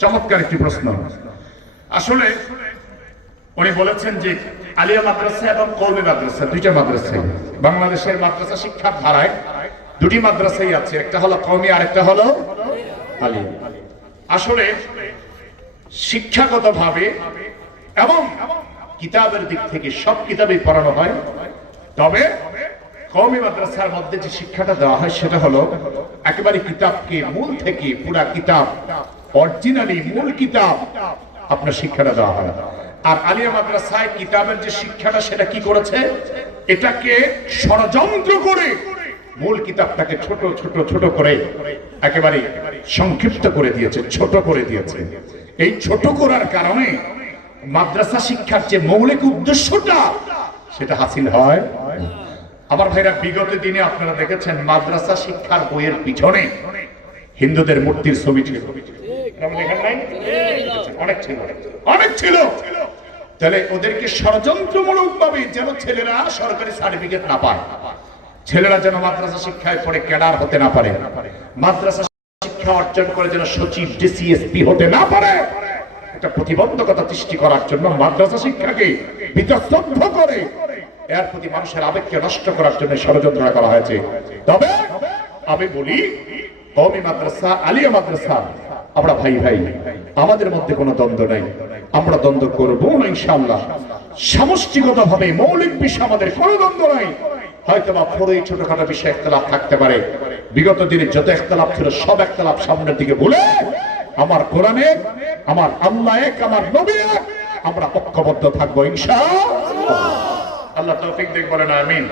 চমৎকার একটি প্রশ্ন। আসলে উনি বলেছেন যে আলিয়া মাদ্রাসা এবং কৌমি মাদ্রাসা দুইটা মাদ্রাসাই। বাংলাদেশের মাদ্রাসা শিক্ষার ধারায় দুটি মাদ্রাসাই আছে, একটা হলো কৌমি আর একটা হলো আলিয়া। আসলে শিক্ষাগতভাবে এবং কিতাবের দিক থেকে সব কিতাবই পড়ানো হয়, তবে কওমি মাদ্রাসার মধ্যে যে শিক্ষাটা দেওয়া হয় সেটা হলো একেবারে কিতাবকে মূল থেকে পুরা কিতাব অরিজিনালি মূল কিতাব আপনার শিক্ষাটা দেওয়া হয়। আর আলিয়া মাদ্রাসায় কিতাবের যে শিক্ষাটা, সেটা কি করেছে? এটাকে ষড়যন্ত্র করে মূল কিতাবটাকে ছোট ছোট ছোট করে একেবারে সংক্ষিপ্ত করে দিয়েছে, ছোট করে দিয়েছে। এই ছোট করার কারণে মাদ্রাসা শিক্ষার যে মৌলিক উদ্দেশ্যটা, সেটা হাসিল হয়। আবার ভাইরা, বিগত দিনে আপনারা দেখেছেন, মাদ্রাসা শিক্ষার বইয়ের পিছনে হিন্দুদের মূর্তির ছবি ছিল। ছিল তাহলে ওদেরকে ষড়যন্ত্রমূলক ভাবে যেন ছেলেরা সরকারি সার্টিফিকেট না পায়। ছেলেরা যেন মাদ্রাসা শিক্ষায় পড়ে, ক্যাডার হতে না পারে। মাদ্রাসা শিক্ষা অর্জন করে যেন সচিব, ডিসিএসপি হতে না পারে। একটা প্রতিবন্ধকতা সৃষ্টি করার জন্য মাদ্রাসা শিক্ষাকে করে, এর প্রতি মানুষের আবেগকে নষ্ট করার জন্য ষড়যন্ত্র করা হয়েছে। তবে আমি বলি, কওমি মাদ্রাসা, আলিয়া মাদ্রাসা আমরা ভাই ভাই, আমাদের মধ্যে কোনো দ্বন্দ্ব নাই। আমরা দ্বন্দ্ব করব না, ইনশাআল্লাহ। সমষ্টিগত ভাবে মৌলিক বিষয় আমাদের কোনো দ্বন্দ্ব নাই। হয়তো বা পুরোই ছোটখাটো বিষয়ে একতলাপ থাকতে পারে। বিগত দিনে যত একতলাপ ছিল, সব একতলাপ সামনের দিকে বলে আমার কোরআনে, আমার আল্লাহ এক, আমার নবী এক, আমরা ঐক্যবদ্ধ থাকব, ইনশাআল্লাহ। আল্লাহ তৌফিক দেখ বলেন, আমিন।